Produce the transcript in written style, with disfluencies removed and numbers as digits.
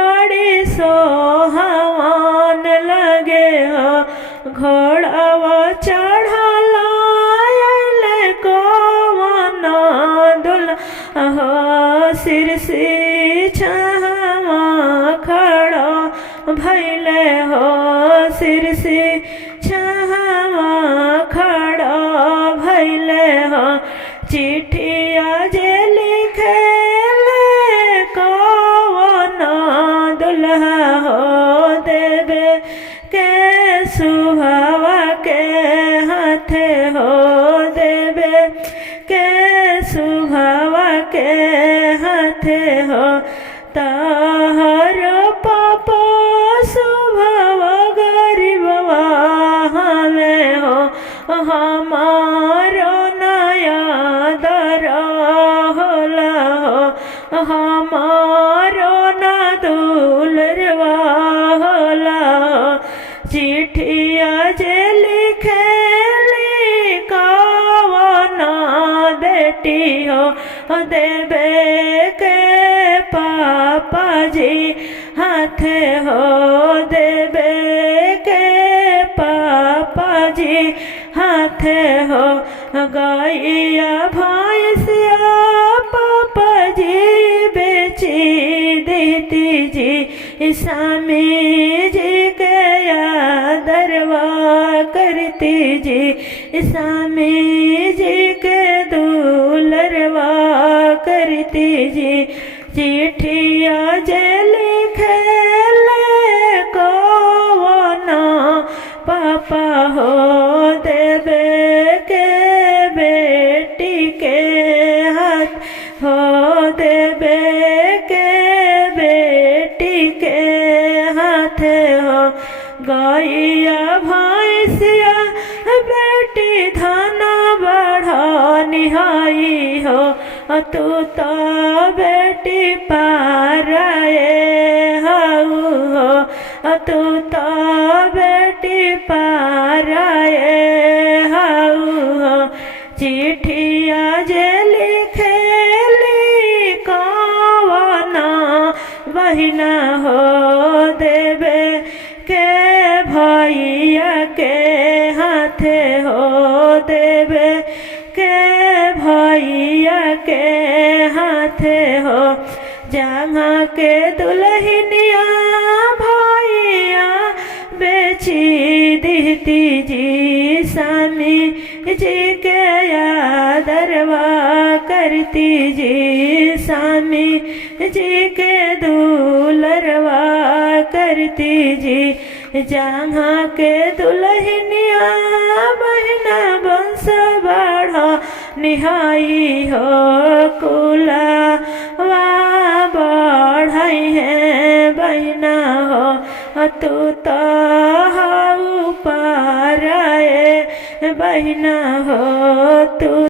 बड़ी सोहवान लगे हो घोड़ावा चढ़ला अइले कौन दुल्हा हो सिरसी छहवा खड़ा भैले हो सिरसी छहवा खड़ा भैले हो चिट्ठिया जे लिखेले कौन दुल्हा हो देवे के सुहावा के हाथे हो देवे के सुहावा के हाथे हो ताहर पापा सुभावा गरीबवा हमें हो हमारो नया दरा होला हो हमारो ना दुलरवा होला हो चिट्ठिया जे लिखेली कौन बेटी हो देवे के पापा जी हाथे हो देवे के पापा जी हाथे हो गैया भैंसिया पापा जी बेची देती जी स्वामी जी के आदरवा करती जी स्वामी जी के दुलरवा करती जी चिट्ठिया जे लिखेले कौन पापा हो देवे के बेटी के हाथ हो देवे के बेटी के हाथ हो गैया भैंसिया बेटी धना बढ़ा निहाई हो तू तो बेटी पाराए हाउ हो तू तो बेटी पाराए हाउ हो चिट्ठिया जे लिखेली कौन बहिना हो देवे के भैया के हाथे हो देवे के भैया के हाथे हो जहाँ के दुल्हनिया भैया बेची देती जी स्वामी जी के आदरवा करती जी स्वामी जी के दुलरवा करती जी जहाँ के दुल्हनिया बहना वंश बढ़ा निहाई हो कुला वा बढ़ाई है बहना हो तू तो हाउ पाराए बहना हो तू